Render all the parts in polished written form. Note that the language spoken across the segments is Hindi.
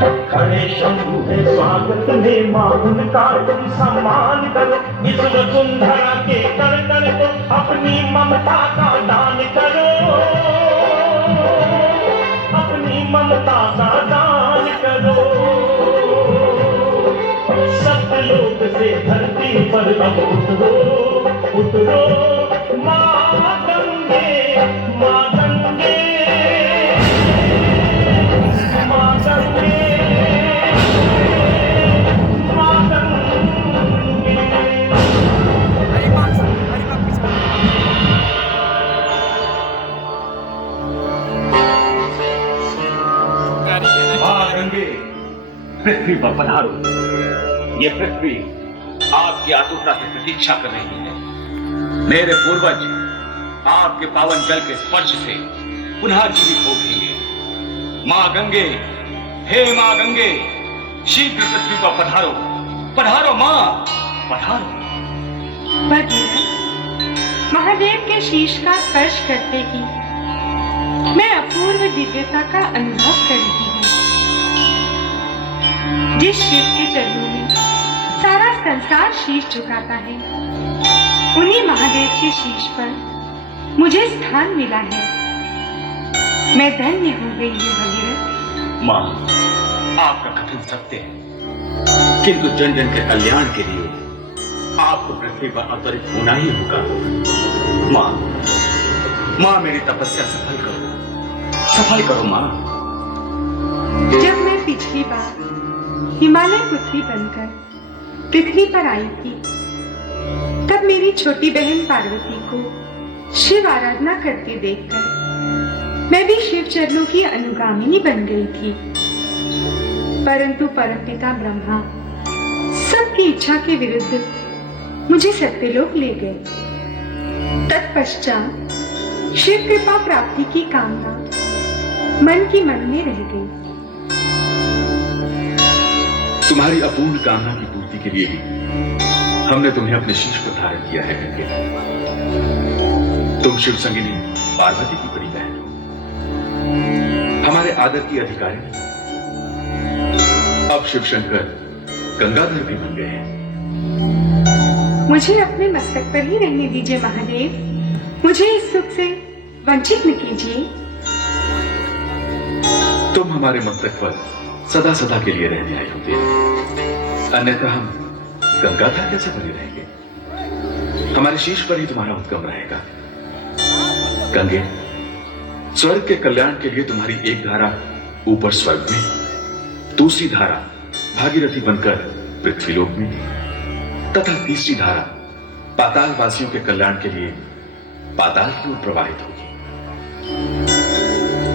खड़े शंभु है स्वागत में मां उनका तुम सम्मान करो, इस वसुंधरा के कर कर को अपनी ममता का दान करो, अपनी ममता का दान करो। सत्यलोक से धरती पर अब उतरो, उतरो मां गंगे, मां गंगे, मां गंगे, मां गंगे। मां गंगे, पृथ्वी पर पधारो। ये पृथ्वी आपकी आतुरता से प्रतीक्षा कर रही है। मेरे पूर्वज आपके पावन जल के स्पर्श से पुनः जीवित हो उठेंगे। मां गंगे, हे मां गंगे, शीघ्र पृथ्वी पर पधारो, पधारो मां, पधारो। महादेव के शीश का स्पर्श करते ही मैं अपूर्व दिव्यता का अनुभव कर रही हूँ। जिस शिव के चरणों में सारा संसार शीश झुकाता है, उन्हीं महादेव के शीश पर मुझे स्थान मिला है। मैं धन्य हो गई हूँ भगीरथ। मां, आपका कथन सत्य है, किंतु जन जन के कल्याण के लिए आपको पृथ्वी पर अवतरित होना ही होगा। मां, मां मेरी तपस्या सफल करो, सफल करो मां। जब मैं पिछली बार हिमालय पुत्री बनकर पृथ्वी पर आई थी, तब मेरी छोटी बहन पार्वती को शिव आराधना करते देखकर मैं भी शिव चरणों की अनुगामिनी बन गई थी। परंतु परमपिता ब्रह्मा सबकी इच्छा के विरुद्ध मुझे सत्यलोक ले गए। तत्पश्चात शिव कृपा प्राप्ति की कामना मन की मन में रह गई। तुम्हारी अपूर्ण कामना की पूर्ति के लिए ही हमने तुम्हें अपने शीश पर धारण किया है गंगे। तुम शिव संगिनी पार्वती की बड़ी बहन हो, हमारे आदर की अधिकारी। अब शिव शंकर गंगाधर भी बन गए हैं। मुझे अपने मस्तक पर ही रहने दीजिए महादेव, मुझे इस सुख से वंचित न कीजिए। तुम हमारे मस्तक पर सदा सदा के लिए रहने आई होते, अन्यथा हम गंगाधर कैसे बने रहेंगे? हमारे शीश पर ही तुम्हारा उद्गम रहेगा। गंगे, स्वर्ग के कल्याण के लिए तुम्हारी एक धारा ऊपर स्वर्ग में, दूसरी धारा भागीरथी बनकर पृथ्वीलोक में, तथा तीसरी धारा पाताल वासियों के कल्याण के लिए पाताल की ओर प्रवाहित होगी।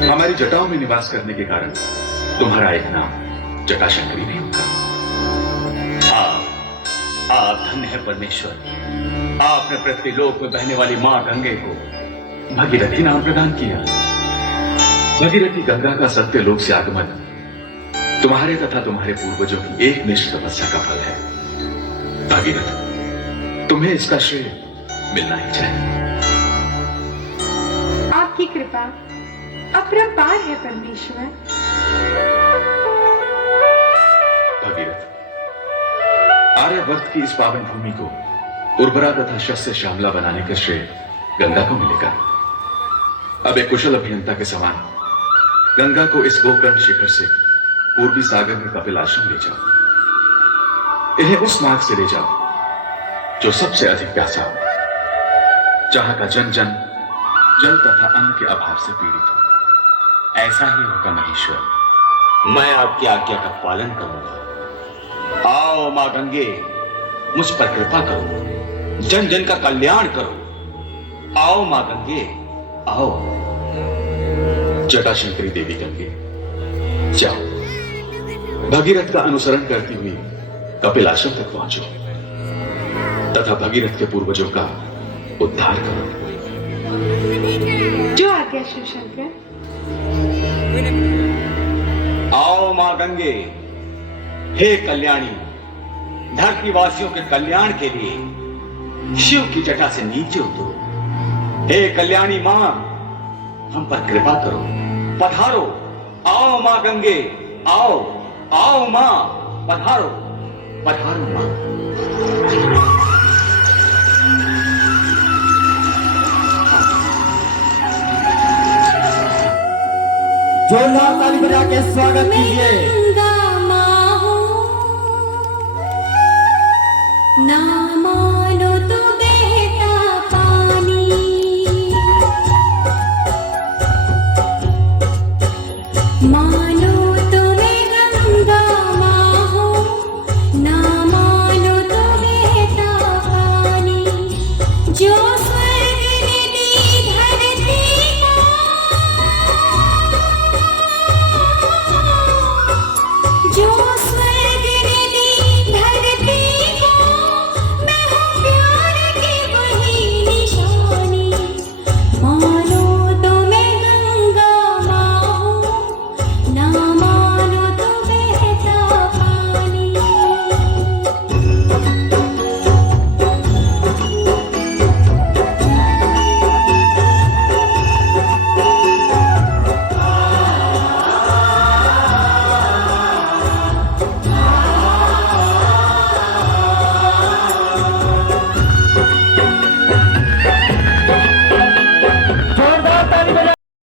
हमारी जटाओं में निवास करने के कारण तुम्हारा एक नाम जटाशंकरी भी होगा। आप धन्य है परमेश्वर, आपने पृथ्वीलोक में बहने वाली मां गंगे को भगीरथी नाम प्रदान किया। भगीरथी गंगा का सत्यलोक से आगमन तुम्हारे तथा तुम्हारे पूर्वजों की एकनिष्ठ तपस्या का फल है। भगीरथ, तुम्हें इसका श्रेय मिलना ही चाहिए। आपकी कृपा अपरंपार है परमेश्वर। भगीरथ, आर्यवर्त की इस पावन भूमि को उर्वरा तथा शस्य श्यामला बनाने का श्रेय गंगा को मिलेगा। अब एक कुशल अभियंता के समान गंगा को इस गोकर्ण शिखर से पूर्वी सागर में कपिल आश्रम ले जाओ। इन्हें उस मार्ग से ले जाओ जो सबसे अधिक प्यासा हो, जहां का जन जन जल तथा अन्न के अभाव से पीड़ित हो। ऐसा ही होगा महेश्वर, मैं आपकी आज्ञा का पालन करूंगा। आओ मां गंगे, मुझ पर कृपा करो, जन जन का कल्याण करो। आओ मां गंगे, आओ। जटाशंकरी देवी गंगे, जाओ, भगीरथ का अनुसरण करती हुई कपिल आश्रम तक पहुंचो तथा भगीरथ के पूर्वजों का उद्धार करो। जो आज्ञा शिव शंकर। आओ मां गंगे, हे कल्याणी, धरतीवासियों के कल्याण के लिए शिव की जटा से नीचे उतरो। हे कल्याणी मां, हम पर कृपा करो, पधारो। आओ मां गंगे, आओ। आओ माँ, पधारो। पधारो मां। जोरदार ताली बजा के स्वागत कीजिए। गंगा माँ हूँ, ना